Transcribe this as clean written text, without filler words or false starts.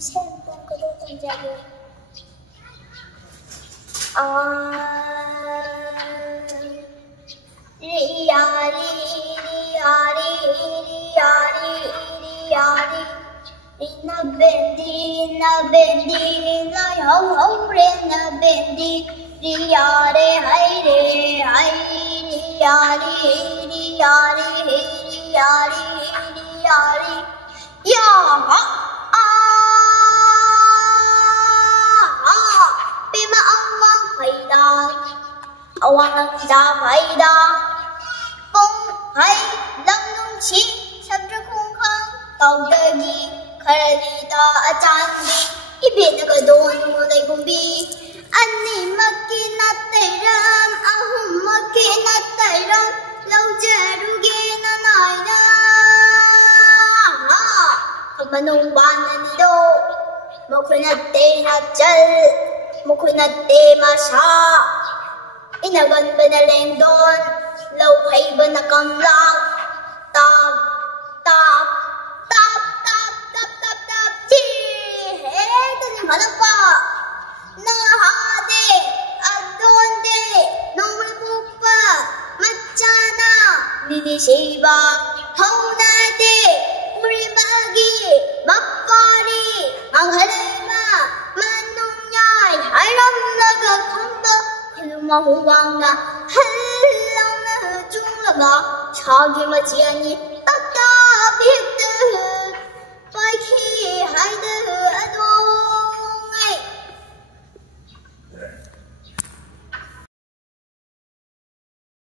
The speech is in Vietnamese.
xem có đâu thành ra được. Ri ya ri ya ri ya ri ya ri na bendi la hậu hậu re na bendi ri ya re hai ri ya ri ya ri ya ri ya ri ya ha bima Allah faida awang da faida phong hay lâm nung chi sắp ra khung khang tàu đời gì khởi đi ta chan đi ibin ka don mo dai gumbi anni makki na tairam ahum makki na tairam lau jaru ge na nai na ha manung ban ni do mo khuna te na chal mo khuna te ma sha inagan ba na leng don lâu hay ba na kam lang tap tap tap tap tap tap tap chi he ta ni mana pa na ha de adon de no me pupa machana ni ni shiba hau na de uri magi makari ang halima manung nhai hai ram na ga khamba hilma huwang na helong na chung la ga chagi ma chiani ta biết từ phải khi hai đứa